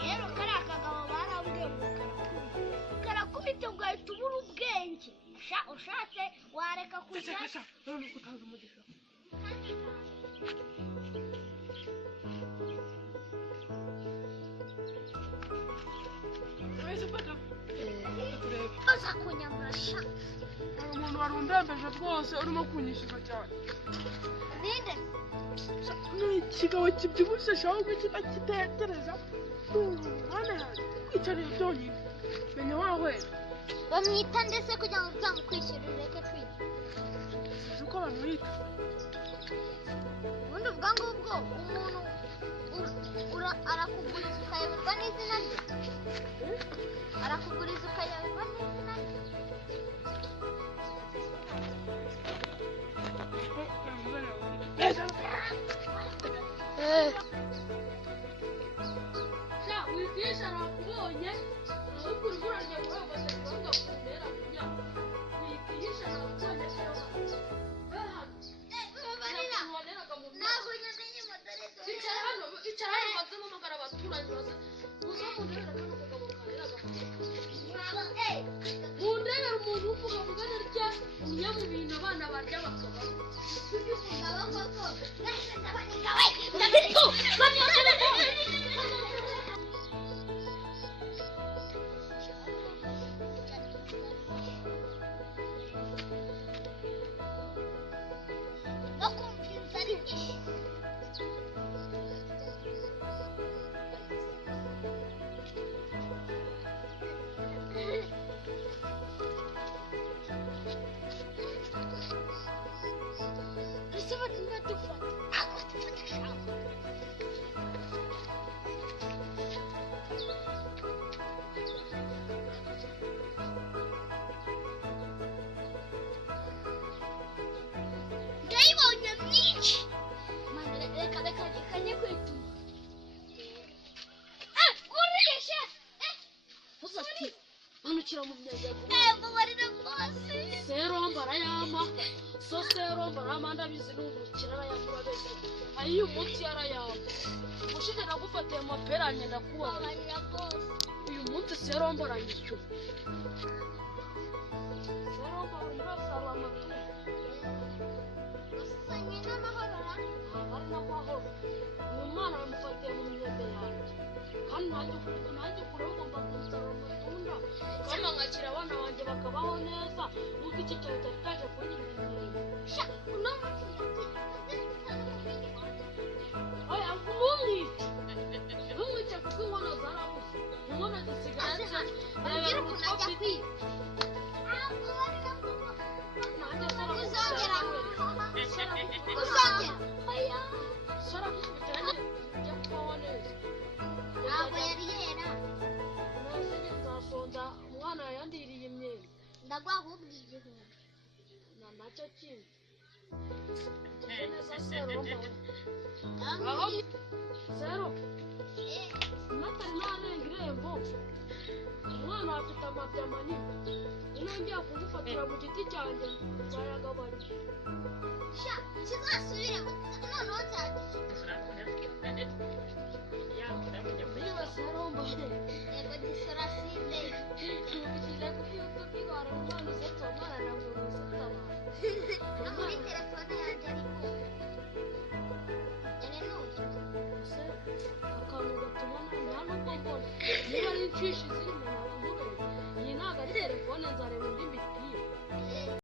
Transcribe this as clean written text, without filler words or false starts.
rero kariya kagabo barambwiye ngo karakubita ugahita ubura ubwenge ushatse wareka kujya oza kunyamurasha hari umuntu wari undembeje rwose urimo kunyishyuza cyane ninde ni ikigabo kibyibushye ahubwo kidatekereza mwana yanjye kwicarira byonyine menya wahwera bamwita ndetse kugira ngo uzamukwishyure ureke kwiga sinzi uko bamwita ubundi ubwo ngubwo umuntu arakuguriza ukayoberwa n'izina rye arakuguriza ukayoberwa n'izina rye wigisha nakubonye ahubwo urimo urajya muri ako gace ngombwa kumbera kunyara wigisha nakubonye ntabwo nyamenye modere icara hano maze mpamagara abaturanyi baze muze mundebera kano kagabo kareraga mundebera umuntu w'umugabo ugana rya umwe mu bintu abana barya bakabaho no kumviriza ari byinshi ese barimo dufata ntabwo dufata shamba ndayibonye myinshi reka njye kwituma kurisha ufati manukira mu myanya mbabarira bose seromba arayama so seromba arayama ndabizi n'umukira arayama urabeshya ayiyo umunsi yarayama ubushije nagufatiye amapera ngenda kubaho mbabarira bose uyu munsi seromba aranyishyura seromba buri wese aba amatungo usanye n'amahoro ntabwo ari n'amahoro uyu mwana bamufatiye mu myenda yanjye kandi nanjye kure ugomba kumusarura amatunda kandi nkakira abana banjye bakabaho neza nuko iki cyobo cyari cyaje kunyirira imirimo sha uno munsi oya ntumwice ntumwice kuko inkono zarabuze inkono zisigaye abwira ukuntu ajya kwiba uzongera oya ntabwo yari yera nzasonza umwana yandiriye imyenda ndaguha ahubwo igihumbi nacyo kimwe neza seromba zero natari narenga irembo umwana afite amabya manini iyo ngiye kumufatira mu giti cyanjye nzayagabanya sha kizasubire noneho nzagishyura niba seromba yego gisora sinde tubishyize ku byuko bw'ibara